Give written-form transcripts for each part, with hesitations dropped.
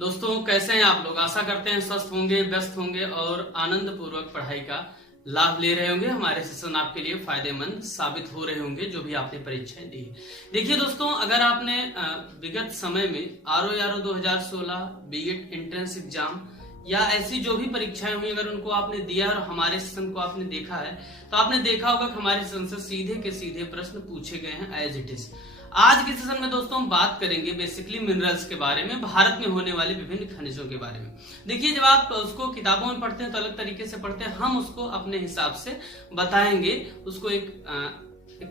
दोस्तों कैसे हैं आप लोग। आशा करते हैं स्वस्थ होंगे, व्यस्त होंगे और आनंद पूर्वक पढ़ाई का लाभ ले रहे होंगे। हमारे सेशन आपके लिए फायदेमंद साबित हो रहे होंगे जो भी आपने परीक्षाएं दी है। देखिए दोस्तों, अगर आपने विगत समय में आरओ 2016 बीएड एंट्रेंस एग्जाम या ऐसी जो भी परीक्षाएं हुई, अगर उनको आपने दिया और हमारे सेशन को आपने देखा है तो आपने देखा होगा कि हमारे सेशन से सीधे के सीधे प्रश्न पूछे गए हैं एज इट इज। आज के सेशन में दोस्तों हम बात करेंगे बेसिकली मिनरल्स के बारे में, भारत में होने वाले विभिन्न खनिजों के बारे में। देखिए, जब आप उसको किताबों में पढ़ते हैं तो अलग तरीके से पढ़ते हैं, हम उसको अपने हिसाब से बताएंगे। उसको एक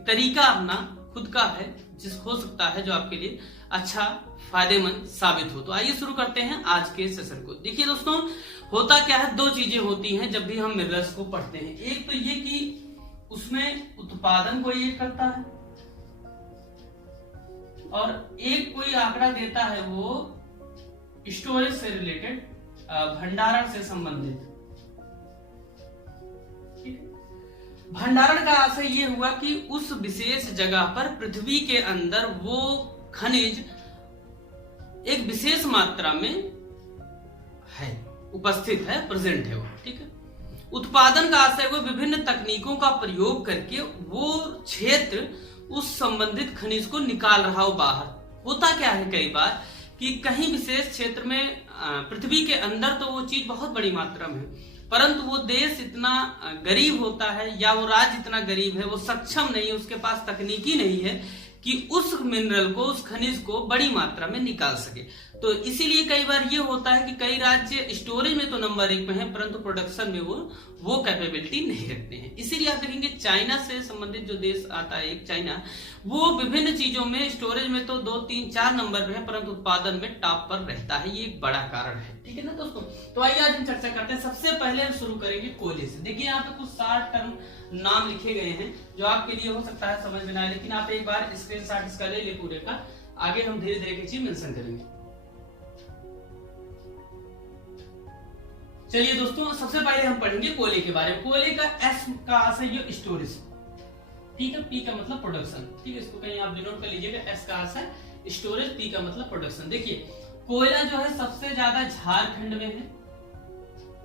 तरीका अपना खुद का है जिस हो सकता है जो आपके लिए अच्छा फायदेमंद साबित हो। तो आइए शुरू करते हैं आज के सेशन को। देखिए दोस्तों, होता क्या है, दो चीजें होती हैं जब भी हम मिनरल्स को पढ़ते हैं। एक तो ये कि उसमें उत्पादन कोई एक करता है और एक कोई आंकड़ा देता है वो स्टोरेज से रिलेटेड, भंडारण से संबंधित। भंडारण का आशय ये हुआ कि उस विशेष जगह पर पृथ्वी के अंदर वो खनिज एक विशेष मात्रा में है, उपस्थित है, प्रेजेंट है वो। ठीक है। उत्पादन का आशय वो विभिन्न तकनीकों का प्रयोग करके वो क्षेत्र उस संबंधित खनिज को निकाल रहा हो बाहर। होता क्या है कई बार कि कहीं विशेष क्षेत्र में पृथ्वी के अंदर तो वो चीज बहुत बड़ी मात्रा में है, परंतु वो देश इतना गरीब होता है या वो राज्य इतना गरीब है, वो सक्षम नहीं है, उसके पास तकनीकी नहीं है कि उस मिनरल को, उस खनिज को बड़ी मात्रा में निकाल सके। तो इसीलिए कई बार ये होता है कि कई राज्य स्टोरेज में तो नंबर 1 में है परंतु प्रोडक्शन में वो कैपेबिलिटी नहीं रखते हैं। इसीलिए आप देखेंगे चाइना से संबंधित जो देश आता है, एक चाइना, वो विभिन्न चीजों में स्टोरेज में तो 2, 3, 4 नंबर पे है परंतु उत्पादन में टॉप पर रहता है। ये एक बड़ा कारण है। ठीक है ना दोस्तों। तो आइए आज हम चर्चा करते हैं। सबसे पहले हम शुरू करेंगे कोयले से। देखिए यहाँ पे कुछ 60 टर्म नाम लिखे गए हैं जो आपके लिए हो सकता है समझ में ना आए, लेकिन आप एक बार स्क्रीनशॉट इसका ले ले पूरे का। आगे हम धीरे धीरे की चीज मेंशन करेंगे। चलिए दोस्तों, सबसे पहले हम पढ़ेंगे कोयले के बारे में। कोयले का एस का आशय ये स्टोरेज, ठीक है, पी का मतलब प्रोडक्शन। ठीक है, इसको कहीं आप डिनोट कर लीजिएगा। एस का आशय स्टोरेज, पी का मतलब प्रोडक्शन। देखिए कोयला जो है सबसे ज्यादा झारखंड में है,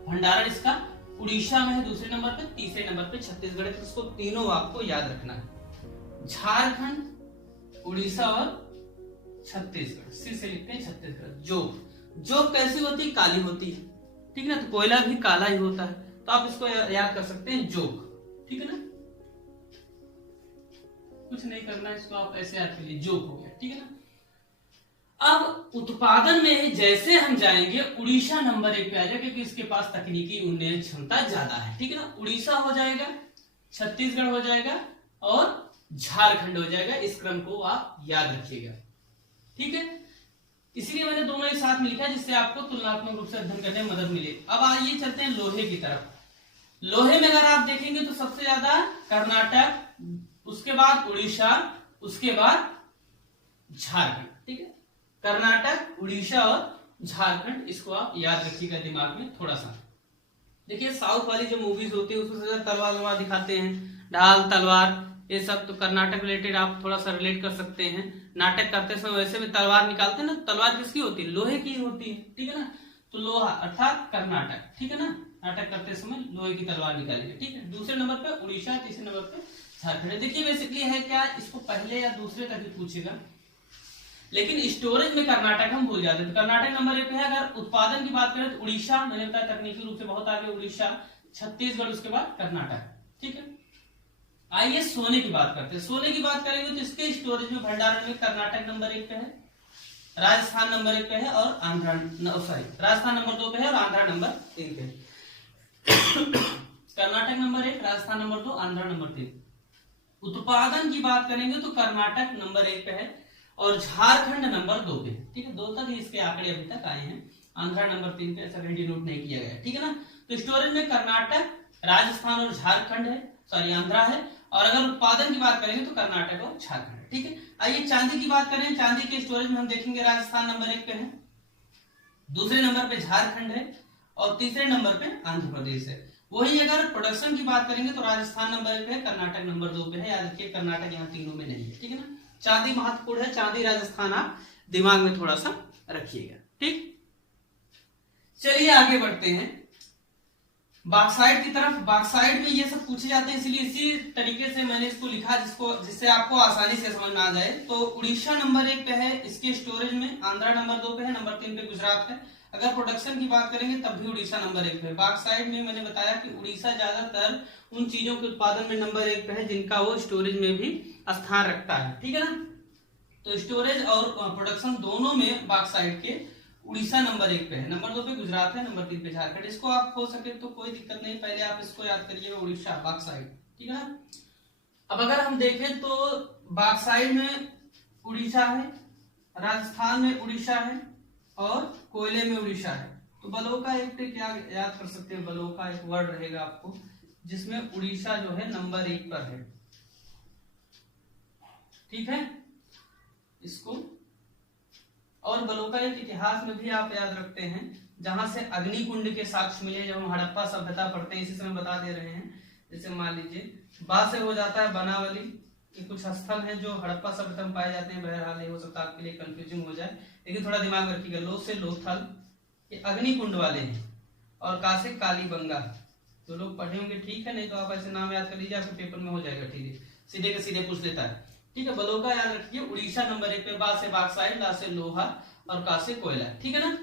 भंडारण इसका उड़ीसा में है दूसरे नंबर पे, तीसरे नंबर पे छत्तीसगढ़ है। इसको तीनों आपको याद रखना है, झारखंड, उड़ीसा और छत्तीसगढ़। सी से लिखते हैं छत्तीसगढ़। जोग कैसी होती है? काली होती है। ठीक है ना, तो कोयला भी काला ही होता है, तो आप इसको याद कर सकते हैं, जोग। ठीक है ना, कुछ नहीं करना है, इसको आप ऐसे याद कर लीजिए, जोग हो गया। ठीक है ना। अब उत्पादन में जैसे हम जाएंगे, उड़ीसा नंबर 1 पे आ जाएगा क्योंकि इसके पास तकनीकी उन्नयन क्षमता ज्यादा है। ठीक है ना, उड़ीसा हो जाएगा, छत्तीसगढ़ हो जाएगा और झारखंड हो जाएगा। इस क्रम को आप याद रखिएगा। ठीक है, इसलिए मैंने दोनों एक साथ में लिखा जिससे आपको तुलनात्मक रूप से अध्ययन करने में मदद मिले। अब आइए चलते हैं लोहे की तरफ। लोहे में अगर आप देखेंगे तो सबसे ज्यादा कर्नाटक, उसके बाद उड़ीसा, उसके बाद झारखंड। ठीक है, कर्नाटक, उड़ीसा और झारखंड, इसको आप याद रखिएगा दिमाग में थोड़ा सा। देखिए साउथ वाली जो मूवीज होती है उसमें ज्यादा तलवार दिखाते हैं, ढाल, तलवार, ये सब। तो कर्नाटक रिलेटेड आप थोड़ा सा रिलेट कर सकते हैं। नाटक करते समय वैसे में तलवार निकालते हैं ना, तलवार किसकी होती है? लोहे की होती है। ठीक है ना, तो लोहा अर्थात कर्नाटक। ठीक है ना, नाटक करते समय लोहे की तलवार निकालेंगे। ठीक है, दूसरे नंबर पे उड़ीसा, तीसरे नंबर पे झारखंड। देखिए बेसिकली है क्या, इसको पहले या दूसरे तक ही पूछेगा, लेकिन स्टोरेज में कर्नाटक हम भूल जाते हैं। तो कर्नाटक नंबर 1 पे है। अगर उत्पादन की बात करें तो उड़ीसा, मैंने बताया तकनीकी रूप से बहुत आगे, उड़ीसा, छत्तीसगढ़, उसके बाद कर्नाटक। ठीक है, आइए सोने की बात करते हैं। सोने की बात करेंगे तो इसके स्टोरेज में, भंडारण में कर्नाटक नंबर 1 पे है, राजस्थान नंबर 1 पे है और राजस्थान नंबर 2 पे है और आंध्रा नंबर 3 पे है। Karnataka number 1, Rajasthan number 2, Andhra number 3। उत्पादन की बात करेंगे तो कर्नाटक नंबर 1 पे है और झारखंड नंबर 2 पे। ठीक है, 2 तक ही इसके आंकड़े अभी तक आए हैं, आंध्रा नंबर 3 पे ऐसा कहीं नोट नहीं किया गया। ठीक है ना, तो स्टोरेज में कर्नाटक, राजस्थान और झारखंड है, सॉरी आंध्रा है। और अगर उत्पादन की बात करेंगे तो कर्नाटक और झारखंड। ठीक है, आइए चांदी की बात करें। चांदी के स्टोरेज में हम देखेंगे राजस्थान नंबर 1 पे है, दूसरे नंबर पे झारखंड है और तीसरे नंबर पे आंध्र प्रदेश है। वही अगर प्रोडक्शन की बात करेंगे तो राजस्थान नंबर 1 पे है, कर्नाटक नंबर 2 पे है। याद रखिए कर्नाटक यहाँ तीनों में नहीं है। ठीक है ना, चांदी महत्वपूर्ण है, चांदी राजस्थान आप दिमाग में थोड़ा सा रखिएगा। ठीक, चलिए आगे बढ़ते हैं बॉक्साइट की तरफ। बॉक्साइट में ये सब पूछे जाते हैं, इसलिए इसी तरीके से मैंने इसको लिखा जिससे आपको आसानी से समझ में आ जाए। तो उड़ीसा नंबर 1 पे है इसके स्टोरेज में, आंध्रा नंबर 2 पे है, नंबर 3 पे गुजरात है। अगर प्रोडक्शन की बात करेंगे तब भी उड़ीसा नंबर 1 पे है। बॉक्साइट में मैंने बताया कि उड़ीसा ज्यादातर उन चीजों के उत्पादन में नंबर 1 पे है जिनका वो स्टोरेज में भी स्थान रखता है, ठीक है ना। तो स्टोरेज और प्रोडक्शन दोनों में बॉक्साइट के उड़ीसा नंबर 1 पे है, नंबर 2 पे गुजरात है, नंबर 3 पे झारखंड। इसको आप हो सके तो कोई दिक्कत नहीं, पहले आप इसको याद करिएगा उड़ीसा बॉक्साइट, ठीक है ना। अब अगर हम देखें तो बॉक्साइट में उड़ीसा है, राजस्थान में उड़ीसा है और कोयले में उड़ीसा है। तो बलोका एक क्या याद कर सकते हैं, बलोका एक वर्ड रहेगा आपको जिसमें उड़ीसा जो है नंबर 1 पर है, ठीक है इसको। और बलोका एक इतिहास में भी आप याद रखते हैं जहां से अग्निकुंड के साक्ष्य मिले। जब हम हड़प्पा सभ्यता पढ़ते हैं इसी समय बता दे रहे हैं। जैसे मान लीजिए बा से हो जाता है बनावली, ये कुछ स्थल हैं जो हड़प्पा सभ्यता में पाए जाते हैं। बहरहाल ये हो सकता है आपके लिए कंफ्यूजिंग हो जाए, लेकिन थोड़ा दिमाग रखिएगा। लो से लोथल ये अग्निकुंड वाले हैं, और का से कालीबंगा। जो लोग पढ़े होंगे ठीक है, नहीं तो आप ऐसे नाम याद कर लीजिए, आपके पेपर में हो जाएगा, ठीक है सीधे के सीधे पूछ लेता है, ठीक है। बलोका याद रखिए उड़ीसा नंबर 1 पे, बा से बॉक्साइट, ला से लोहा और का से कोयला, ठीक है ना।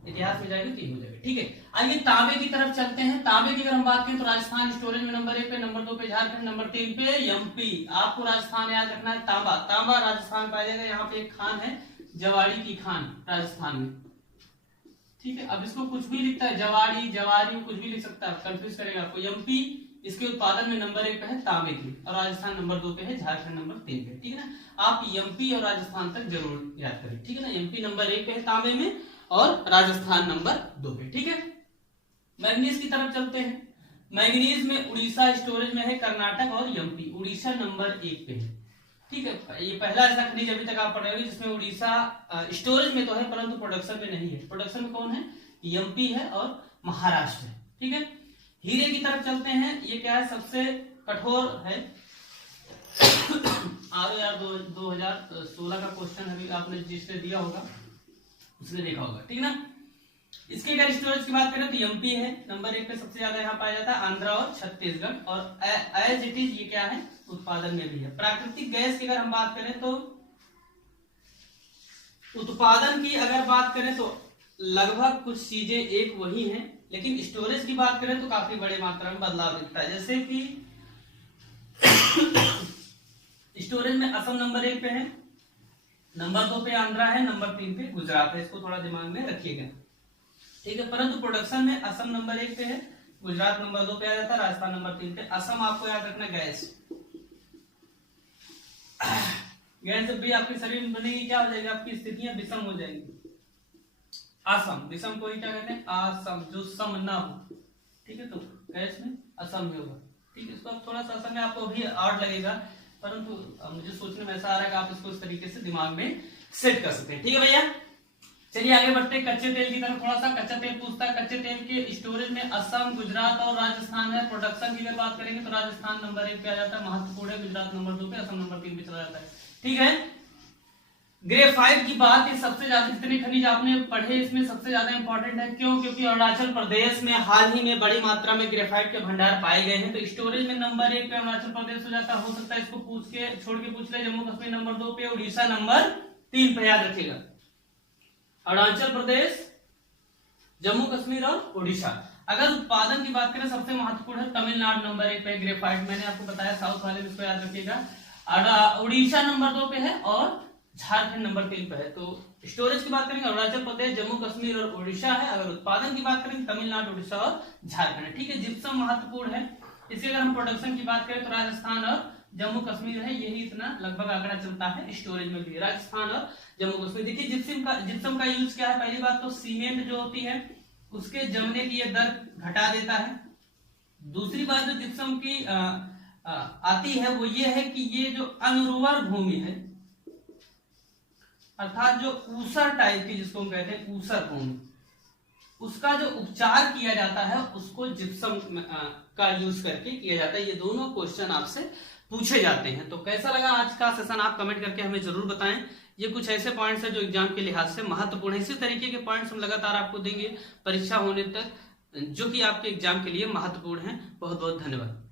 इतिहास में जाएगा तो हो जाएगा, ठीक है। आइए तांबे की तरफ चलते हैं। तांबे की अगर हम बात करें तो राजस्थान स्टोरेज में नंबर 1 पे, नंबर 2 पे झारखंड, नंबर 3 पे एमपी। आपको राजस्थान याद रखना है। तांबा, तांबा राजस्थान पाया जाएगा। यहाँ पे एक खान है जवाड़ी की खान राजस्थान में, ठीक है। अब इसको कुछ भी लिखता है, जवाड़ी जवारी कुछ भी लिख सकता है, कंफ्यूज करेगा आपको। एमपी इसके उत्पादन में नंबर 1 पे है तांबे की, और राजस्थान नंबर 2 पे है, झारखंड नंबर 3 पे, ठीक है ना। आप एमपी और राजस्थान तक जरूर याद करें, ठीक है ना। एमपी नंबर 1 पे है तांबे में और राजस्थान नंबर 2 पे, ठीक है। मैग्नीज की तरफ चलते हैं। मैग्नीज में उड़ीसा स्टोरेज में है, कर्नाटक और एमपी। उड़ीसा नंबर 1 पे है, ठीक है। ये पहला ऐसा खनिज अभी तक आप पढ़ रहे हो जिसमें उड़ीसा स्टोरेज में तो है परंतु प्रोडक्शन में नहीं है। प्रोडक्शन में कौन है, एमपी है और महाराष्ट्र है, ठीक है। हीरे की तरफ चलते हैं। ये क्या है, सबसे कठोर है। ROR 2016 का क्वेश्चन अभी आपने जिसने दिया होगा उसने देखा होगा, ठीक ना। इसके अगर स्टोरेज की बात करें तो एमपी है नंबर 1 पे, सबसे ज्यादा यहाँ पाया जाता है, आंध्रा और छत्तीसगढ़। और एज इट इज ये क्या है, उत्पादन में भी है। प्राकृतिक गैस की अगर हम बात करें तो उत्पादन की अगर बात करें तो लगभग कुछ चीजें एक वही हैं, लेकिन स्टोरेज की बात करें तो काफी बड़े मात्रा में बदलाव दिखता है। जैसे कि स्टोरेज में असम नंबर 1 पे है, नंबर 2 पे आंध्रा है, नंबर 3 पे गुजरात है। इसको थोड़ा दिमाग में रखिएगा, ठीक है। परंतु प्रोडक्शन में असम नंबर 1 पे है, गुजरात नंबर 2 पे आ जाता है, राजस्थान नंबर 3 पे। असम आपको याद रखना गैस, गैस जब भी आपके शरीर में बनेगी क्या हो जाएगा, आपकी स्थितियां विषम हो जाएंगी। असम, विषम को ही क्या कहते हैं, असम, जो सम ना हो, ठीक है। तो गैस में असम में होगा, ठीक है। इसको थोड़ा सा असम में आपको भी ऑड लगेगा, परंतु मुझे सोचने में ऐसा आ रहा है कि आप इसको इस तरीके से दिमाग में सेट कर सकते हैं, ठीक है भैया। चलिए आगे बढ़ते हैं कच्चे तेल की तरफ। थोड़ा सा कच्चा तेल पूछता है। कच्चे तेल के स्टोरेज में असम, गुजरात और राजस्थान है। प्रोडक्शन की अगर बात करेंगे तो राजस्थान नंबर 1 पे आ जाता है, महत्वपूर्ण है। गुजरात नंबर 2 पे, असम नंबर 3 पे चला जाता है, ठीक है। ग्रेफाइट की बात, ये सबसे ज्यादा जितने खनिज आपने पढ़े इसमें सबसे ज्यादा इंपॉर्टेंट है। क्यों, क्योंकि अरुणाचल प्रदेश में हाल ही में बड़ी मात्रा में ग्रेफाइट के भंडार पाए गए हैं। तो स्टोरेज में नंबर 1 पे अरुणाचल प्रदेश हो जाता है। हो सकता है इसको पूछ के छोड़ के पूछ ले। जम्मू कश्मीर नंबर 2 पे, उड़ीसा नंबर 3 पे, याद रखिएगा। अरुणाचल प्रदेश, जम्मू कश्मीर और उड़ीसा। अगर उत्पादन की बात करें सबसे महत्वपूर्ण है तमिलनाडु नंबर 1 पे ग्रेफाइट। मैंने आपको बताया साउथ वाले में, इसको याद रखिएगा। उड़ीसा नंबर 2 पे है और झारखंड नंबर 3 पे है। तो स्टोरेज की बात करेंगे अरुणाचल प्रदेश, जम्मू कश्मीर और उड़ीसा है। अगर उत्पादन की बात करेंगे तमिलनाडु, उड़ीसा और झारखंड है, ठीक है। जिप्सम महत्वपूर्ण है। इसके अगर हम प्रोडक्शन की बात करें तो राजस्थान और जम्मू कश्मीर है, यही इतना लगभग आंकड़ा चलता है। स्टोरेज में भी राजस्थान और जम्मू कश्मीर। देखिए जिप्सम का यूज क्या है, पहली बात तो सीमेंट जो होती है उसके जमने की ये दर घटा देता है। दूसरी बात जो जिप्सम की आती है वो ये है कि ये जो अनुर्वर भूमि है, अर्थात जो ऊसर टाइप की जिसको हम कहते हैं ऊसर भूमि, उसका जो उपचार किया जाता है उसको जिप्सम का यूज करके किया जाता है। ये दोनों क्वेश्चन आपसे पूछे जाते हैं। तो कैसा लगा आज का सेशन, आप कमेंट करके हमें जरूर बताएं। ये कुछ ऐसे पॉइंट्स हैं जो एग्जाम के लिहाज से महत्वपूर्ण है। इसी तरीके के पॉइंट्स हम लगातार आपको देंगे परीक्षा होने तक, जो कि आपके एग्जाम के लिए महत्वपूर्ण है। बहुत बहुत धन्यवाद।